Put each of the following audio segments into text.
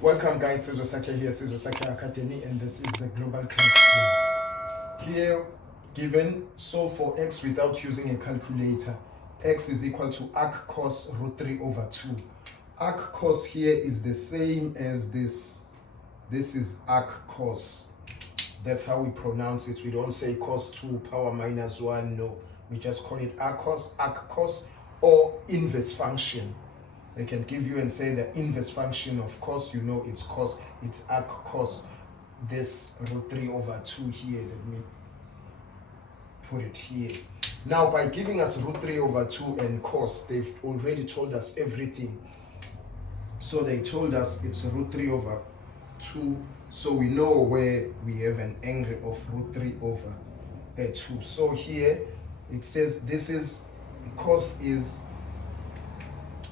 Welcome guys, Sizwe Sakya here, Sizwe Sakya Academy, and this is the global class here given. So for x without using a calculator, x is equal to arc cos root 3 over 2. Arc cos here is the same as this. This is arc cos. That's how we pronounce it. We don't say cos 2 power minus 1, no. We just call it arc cos, or inverse function. They can give you and say the inverse function of cos, you know it's cos, it's arc cos, this root 3 over 2 here. Let me put it here. Now by giving us root 3 over 2 and cos, they've already told us everything. So they told us it's root 3 over 2, so we know where we have an angle of root 3 over 2. So here it says this is, cos is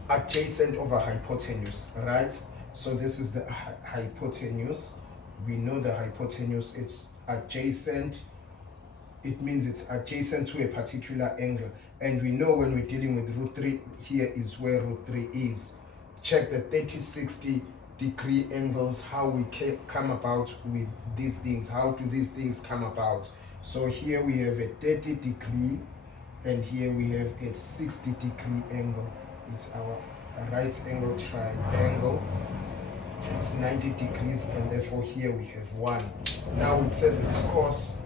adjacent over hypotenuse, right? So this is the hypotenuse. We know the hypotenuse, it's adjacent. It means it's adjacent to a particular angle. And we know when we're dealing with root 3, here is where root 3 is. Check the 30-60 degree angles, how we come about with these things. How do these things come about? So here we have a 30 degree and here we have a 60 degree angle. It's our right angle triangle. It's 90 degrees and therefore here we have 1. Now it says it's cos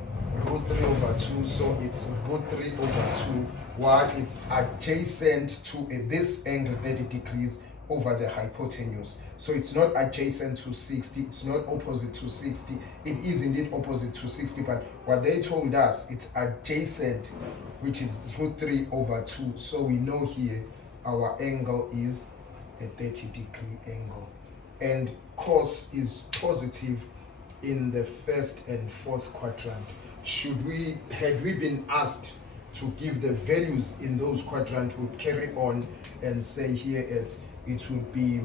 root 3 over 2, so it's root 3 over 2 while it's adjacent to this angle 30 degrees over the hypotenuse. So it's not adjacent to 60, it's not opposite to 60. It is indeed opposite to 60, but what they told us, it's adjacent, which is root 3 over 2. So we know here our angle is a 30 degree angle. And cos is positive in the first and fourth quadrant. Had we been asked to give the values in those quadrants, would carry on and say here it would be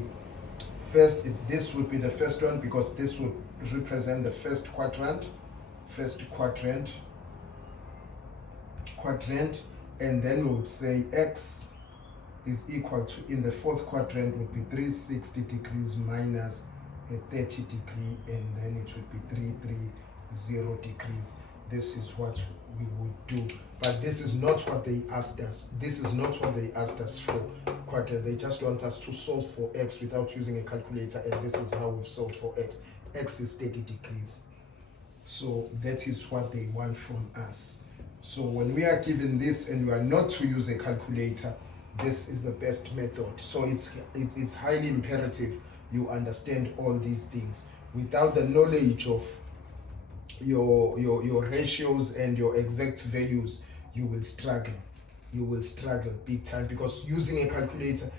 first, this would be the first one because this would represent the first quadrant, and then we would say x is equal to, in the fourth quadrant would be 360 degrees minus a 30 degree, and then it would be 330 degrees. This is what we would do, but this is not what they asked us. This is not what they asked us for quadrant. They just want us to solve for x without using a calculator, and this is how we've solved for x. X is 30 degrees. So that is what they want from us. So when we are given this and we are not to use a calculator, this is the best method. So it's highly imperative you understand all these things. Without the knowledge of your ratios and your exact values, you will struggle. You will struggle big time, because using a calculator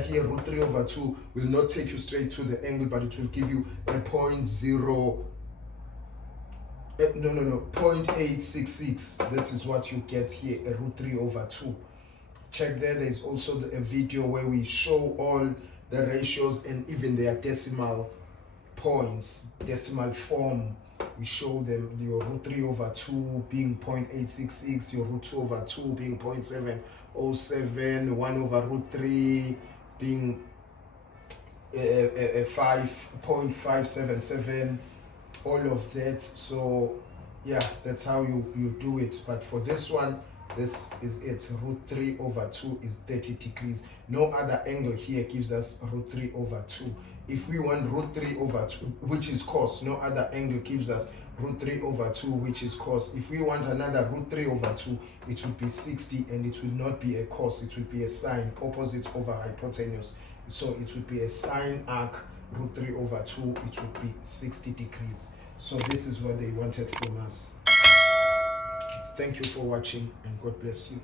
here, root 3 over 2 will not take you straight to the angle, but it will give you a 0.866. That is what you get here, a root 3 over 2. Check there is also a video where we show all the ratios and even their decimal points, decimal form. We show them your root 3 over 2 being 0.866, your root 2 over 2 being 0.707, 1 over root 3 being 5.577, all of that. So yeah, that's how you do it. But for this one, this is it. Root 3 over 2 is 30 degrees. No other angle here gives us root 3 over 2. If we want root 3 over 2, which is cos, no other angle gives us root 3 over 2, which is cos. If we want another root 3 over 2, it would be 60, and it would not be a cos, it would be a sine, opposite over hypotenuse. So it would be a sine arc, root 3 over 2, it would be 60 degrees. So this is what they wanted from us. Thank you for watching, and God bless you.